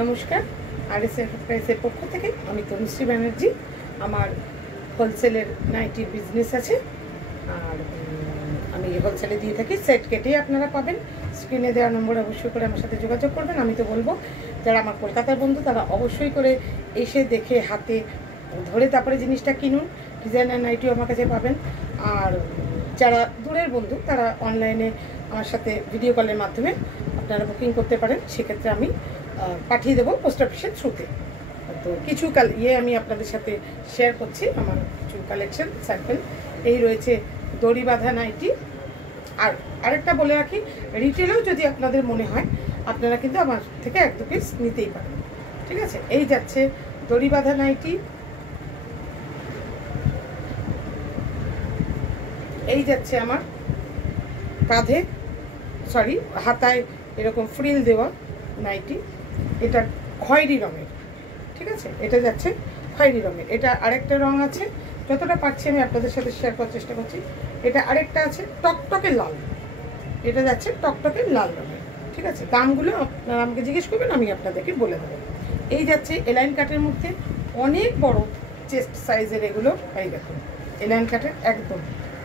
নমস্কার, আরএস এন্টারপ্রাইজের পক্ষ থেকে আমি তনুশ্রী ব্যানার্জি। আমার হোলসেলের নাইটির বিজনেস আছে, আর আমি হোলসেলে দিয়ে থাকি। সেট কেটেই আপনারা পাবেন। স্ক্রিনে দেওয়া নম্বরে অবশ্যই করে আমার সাথে যোগাযোগ করবেন। আমি তো বলবো, যারা আমার কলকাতার বন্ধু তারা অবশ্যই করে এসে দেখে হাতে ধরে তারপরে জিনিসটা কিনুন। ডিজাইনার নাইটিও আমার কাছে পাবেন। আর যারা দূরের বন্ধু তারা অনলাইনে আমার সাথে ভিডিও কলের মাধ্যমে আপনারা বুকিং করতে পারেন। সেক্ষেত্রে আমি পাঠিয়ে দেবো পোস্ট অফিসের থ্রুতে। তো কিছু আমি আপনাদের সাথে শেয়ার করছি আমার কিছু কালেকশন স্যাম্পল। এই রয়েছে দড়ি বাঁধা নাইটি। আর আরেকটা বলে রাখি, রিটেলেও যদি আপনাদের মনে হয় আপনারা কিন্তু আমার থেকে 1-2 পিস নিতেই পারেন, ঠিক আছে। এই যাচ্ছে দড়ি বাঁধা নাইটি। এই যাচ্ছে আমার কাঁধে হাতায় এরকম ফ্রিল দেওয়া নাইটি। এটা খয়েরি রঙের, ঠিক আছে। এটা যাচ্ছে খয়েরি রঙের। এটা আরেকটা রং আছে, যতটা পারছি আমি আপনাদের সাথে শেয়ার করার চেষ্টা করছি। এটা আরেকটা আছে টকটকে লাল। এটা যাচ্ছে টকটকে লাল রঙের, ঠিক আছে। দামগুলো আপনারা আমাকে জিজ্ঞেস করবেন, আমি আপনাদেরকে বলে দেবো। এই যাচ্ছে এলাইন কাটের মধ্যে অনেক বড় চেস্ট সাইজের এগুলো। এই দেখুন এলাইন কাটের একদম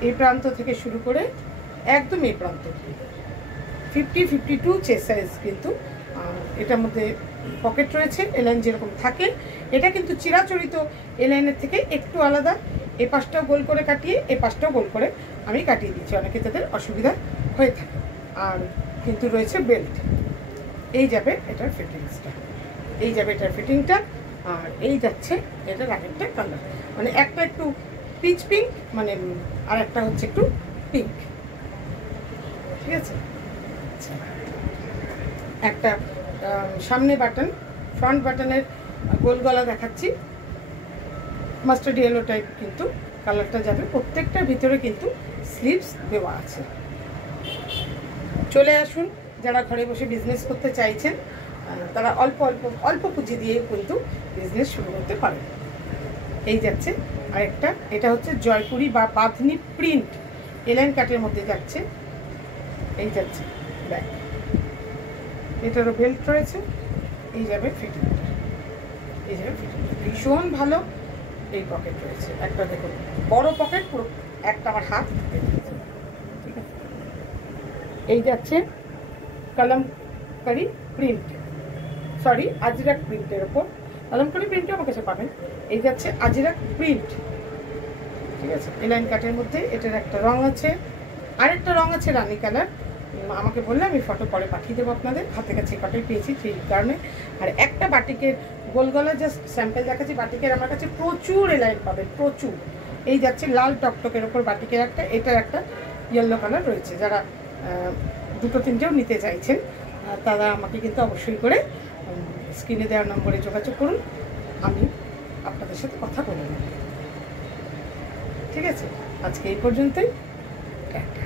এই প্রান্ত থেকে শুরু করে একদম এই প্রান্ত 50-52 চেস্ট সাইজ। কিন্তু এটার মধ্যে পকেট রয়েছে, এলাইন যেরকম থাকে। এটা কিন্তু চিরাচরিত এলাইনের থেকে একটু আলাদা। এ পাশটাও গোল করে কাটিয়ে এ পাশটাও গোল করে আমি কাটিয়ে দিচ্ছি, অনেকে তাদের অসুবিধা হয়ে থাকে। আর কিন্তু রয়েছে বেল্ট। এই যাবে এটার ফিটিংসটা, এই যাবে এটার ফিটিংটা। আর এই যাচ্ছে এটার আরেকটা কালার, মানে একটা একটু পিচ পিঙ্ক, মানে আর একটা হচ্ছে একটু পিঙ্ক, ঠিক আছে। একটা সামনে বাটন, ফ্রন্ট বাটনের গোল গলা দেখাচ্ছি, মাস্টার্ড ইয়েলো টাইপ কিন্তু কালারটা যাবে। প্রত্যেকটার ভিতরে কিন্তু স্লিভস দেওয়া আছে। চলে আসুন, যারা ঘরে বসে বিজনেস করতে চাইছেন তারা অল্প পুঁজি দিয়ে কিন্তু বিজনেস শুরু করতে পারেন। এই যাচ্ছে আরেকটা, এটা হচ্ছে জয়পুরি বা বাঁধনি প্রিন্ট এলাইন কাটের মধ্যে যাচ্ছে। এই যাচ্ছে ব্যাক, এটারও বেল্ট রয়েছে। এই যাবে ফিটিংটা, এই যাবে ফিটিংটা ভীষণ ভালো। এই পকেট রয়েছে একটা, দেখুন বড় পকেট, পুরো একটা আমার হাত, ঠিক আছে। এই যাচ্ছে কলমকারি প্রিন্ট, আজরাক প্রিন্টের ওপর। কলমকারি প্রিন্টও আমার কাছে পাবেন। এই যাচ্ছে আজরাক প্রিন্ট, ঠিক আছে। এলাইন কাটের মধ্যে এটার একটা রং আছে, আরেকটা রং আছে রানি কালার। আমাকে বললে আমি ফটো পরে পাঠিয়ে দেবো আপনাদের। হাতে কাছে কটাই পেয়েছি সেই কারণে। আর একটা বাটিকের গোলগলা জাস্ট স্যাম্পল দেখাচ্ছি। বাটিকের আমার কাছে প্রচুর এলাইন পাবেন, প্রচুর। এই যাচ্ছে লাল টকটকের ওপর বাটিকের একটা, এটার একটা ইয়েলো কালার রয়েছে। যারা 2-3টেও নিতে চাইছেন তারা আমাকে কিন্তু অবশ্যই করে স্ক্রিনে দেওয়ার নম্বরে যোগাযোগ করুন, আমি আপনাদের সাথে কথা বলে নেব, ঠিক আছে। আজকে এই পর্যন্তই। টাটা।